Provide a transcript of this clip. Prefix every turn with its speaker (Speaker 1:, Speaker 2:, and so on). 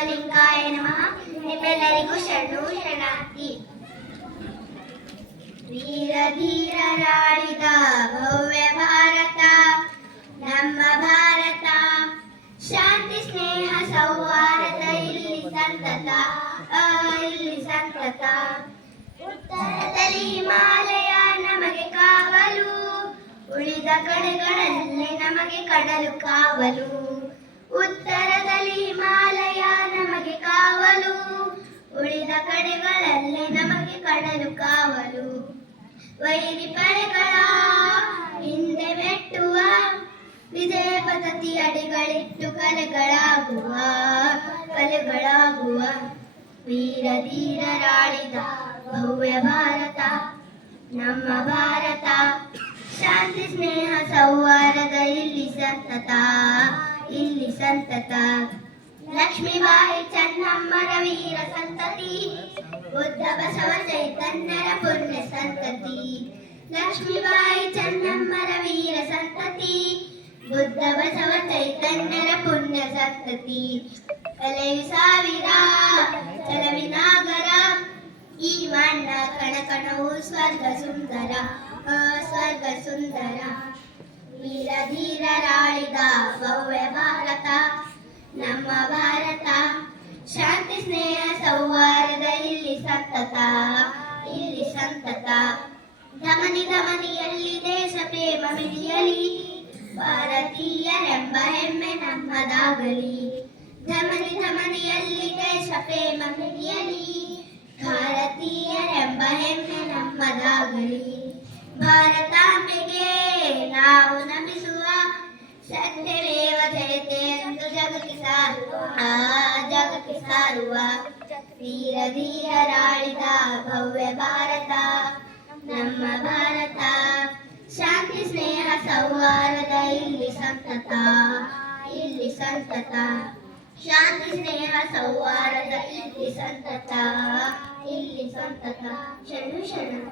Speaker 1: ಶಿವಲಿಂಗಾಯ ನಮಃ. ನಿಮ್ಮೆಲ್ಲರಿಗೂ ಶರಣು ಶರಣಾರ್ಥಿ. ವೀರ ಧೀರರಾಳಿದ ಭವ್ಯ ಭಾರತ, ನಮ್ಮ ಭಾರತ. ಶಾಂತಿ, ಸ್ನೇಹ, ಸೌಹಾರ್ದ, ಇಲ್ಲಿ ಸಂತತ ಇಲ್ಲಿ ಸಂತತ. ಉತ್ತರದಲ್ಲಿ ಹಿಮಾಲಯ ನಮಗೆ ಕಾವಲು, ಉಳಿದ ಕಡೆಗಳಲ್ಲಿ ನಮಗೆ ಕಡಲು ಕಾವಲು. ಉತ್ತರದಲ್ಲಿ ಕಡೆಗಳಲ್ಲಿ ನಮಗೆ ಕಡಲು ಕಾವಲು. ವೈರಿ ಪಡೆಗಳ ಹಿಂದೆ ಮೆಟ್ಟುವ, ವಿಜಯ ಪದ್ಧತಿ ಅಡಿಗಳಿಟ್ಟು ಕಲೆಗಳಾಗುವ ಕಲೆಗಳಾಗುವ. ವೀರ ಧೀರರಾಳಿದ ಭವ್ಯ ಭಾರತ, ನಮ್ಮ ಭಾರತ. ಶಾಂತಿ, ಸ್ನೇಹ, ಸೌಹಾರ್ದ, ಇಲ್ಲಿ ಸಂತತ ಇಲ್ಲಿ ಸಂತತ. ಲಕ್ಷ್ಮೀಬಾಯಿ ಚನ್ನಮ್ಮರ ವೀರ ಸಂತತಿ ಬುದ್ಧ ಬಸವ ಚೈತನ್ಯರ ಪುಣ್ಯ ಸಂತತಿ. ಲಕ್ಷ್ಮೀಬಾಯಿ ಚನ್ನಮ್ಮರ ವೀರ ಸಂತತಿ ಬುದ್ಧ ಬಸವ ಚೈತನ್ಯರ ಪುಣ್ಯ ಸಂತತಿ. ಕಲೆಯು ಸಾವಿರ ಚಲವಿನಾಗರ ಈ ಮಣ್ಣ ಕಣಕಣವು ಸ್ವರ್ಗ ಸುಂದರ ಸ್ವರ್ಗ ಸುಂದರ. ವೀರ ಧೀರರಾಳಿದ ಭವ್ಯ ಭಾರತ, ನಮ್ಮ ಭಾರತ ಶಾಂತಿ ಸ್ನೇಹ ಸೌಹಾರ್ದ ಇಲ್ಲಿ ಸಂತತ ಇಲ್ಲಿ ಸಂತತ. ಧಮನಿ ಧಮನಿಯಲ್ಲಿ ದೇಶ ಪ್ರೇಮ ಮಿಡಿಯಲಿ. ಭಾರತೀಯರೆಂಬ ಹೆಮ್ಮೆ ನಮ್ಮದಾಗಲಿ. ಧಮನಿ ಧಮನಿಯಲ್ಲಿ ದೇಶ ಪ್ರೇಮ ಮಿಡಿಯಲಿ. ಭಾರತೀಯರೆಂಬ ಹೆಮ್ಮೆ ನಮ್ಮದಾಗಲಿ. ಭಾರತಾಂಬೆಗೆ ನಾವು ನಮಿಸುವ ಸತ್ಯಮೇವ ಜಯತೆ ಎಂದು ಜಗಕ್ಕೆ ಸಾರುವ ವೀರ ಧೀರರಾಳಿದ ಭವ್ಯ ಭಾರತ, ನಮ್ಮ ಭಾರತ. ಶಾಂತಿ, ಸ್ನೇಹ ಸೌಹಾರ್ದ ಇಲ್ಲಿ ಸಂತತ ಇಲ್ಲಿ ಸಂತತ. ಶಾಂತಿ, ಸ್ನೇಹ ಸೌಹಾರ್ದ ಇಲ್ಲಿ ಸಂತತ ಇಲ್ಲಿ ಸಂತತ. ಶನು ಶರಣ.